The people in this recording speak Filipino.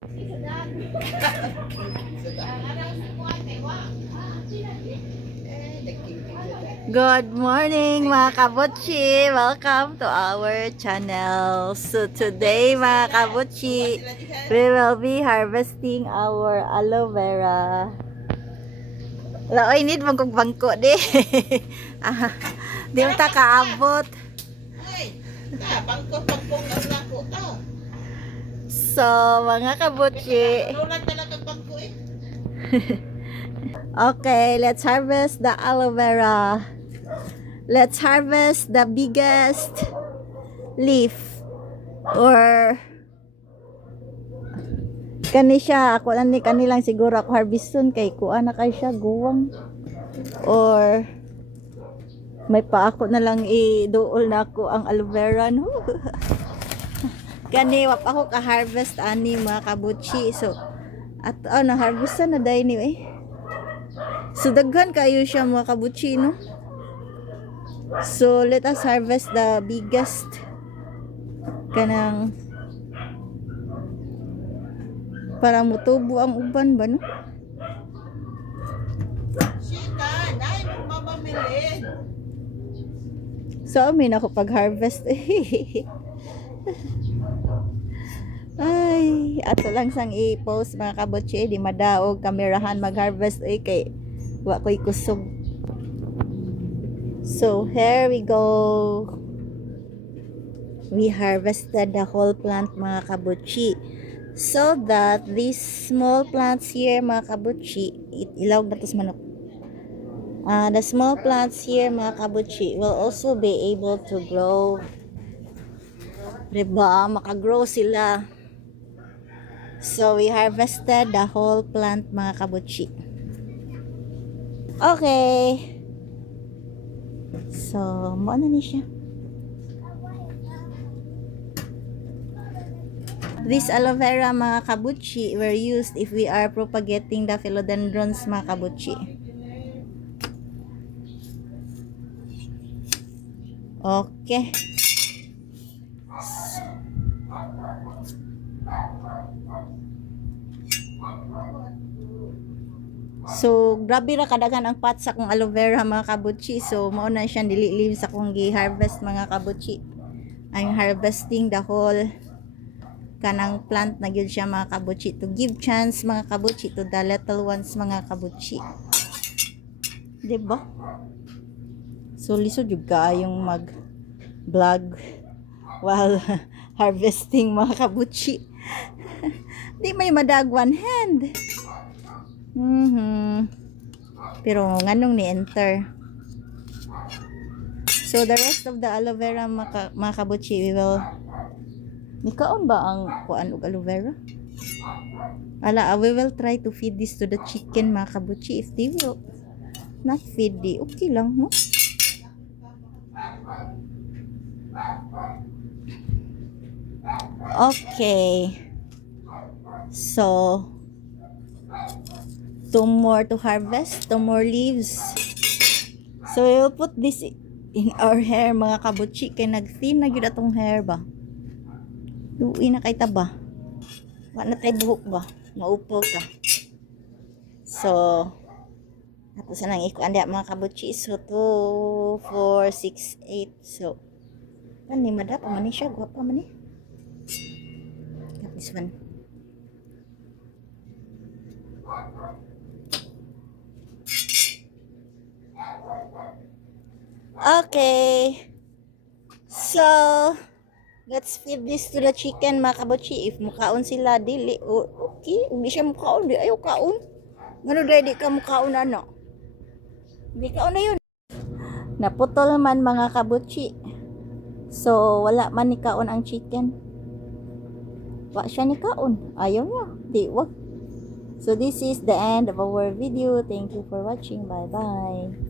Good morning mga kabutchi! Welcome to our channel. So today mga kabutchi, we will be harvesting our aloe vera. Laoy, need mong kong bangko di. Di mo ta kaabot. Bangko-bangkong ang lako to. So mga kabutchi, Nalunan talaga bangko eh. okay, let's harvest the aloe vera. Let's harvest the biggest leaf or kani siya ako lang ni kanilang siguro ako harveston kay kuan na kay siya guwang or may pa ako na lang iduol na ako ang aloe vera no. Kani wap ako ka harvest ani mga kabutchi so at na harvestan na dai ni eh. So daghan kayo siya mga kabutchi no. So let us harvest the biggest kanang para mutubo ang uban ba no? Sika, dahil mo mamamilin. So amin ako pag-harvest ay ato lang sang i-post mga kabutchi di madaog kamerahan mag-harvest kay wa ko'y kusog. So here we go. We harvested the whole plant mga kabutchi. So that these small plants here mga kabutchi, ilawag na tos manok. The small plants here mga kabutchi will also be able to grow. Diba? Makagrow sila. So we harvested the whole plant mga kabutchi. Okay. So, mo na ni siya. This aloe vera mga kabutchi were used if we are propagating the philodendrons mga kabutchi. Okay. So, grabe ra kadagan ang pot sa kong aloe vera mga kabutchi. So, mao na siyang dili leaves sa kong gi-harvest mga kabutchi. I'm harvesting the whole kanang plant na gyud siya mga kabutchi to give chance mga kabutchi to the little ones mga kabutchi. Diba? So, lisod yung kayong mag-vlog while harvesting mga kabutchi. Di may madag one hand. Pero nganong ni enter. So the rest of the aloe vera mga kabutchi we will nikaon ba ang kuan og aloe vera? We will try to feed this to the chicken mga kabutchi. If they will not feed di okay lang no? Okay. So 2 more to harvest, 2 more leaves. So we will put this in our hair mga kabutchi kay nag-thin na gyud atong hair ba. Luwi na kay taba. Wa na tay buhok ba? Maupo ka. So ato sa nang ikuan dia mga kabutchi so 2 4 6 8 so ni madapa man ni siya gwapa man ni. This one. Okay. So, let's feed this to the chicken mga kabutchi. If mukaon sila dili, okay. Hindi siya mukaon, di ayaw kaon. Ngano di ka mukaon ano? Di kaon na yun. Naputol man mga kabutchi. So, wala man ni kaon ang chicken. Wa siya ni kaon. Ayaw niya. Di wag. So, this is the end of our video. Thank you for watching. Bye-bye.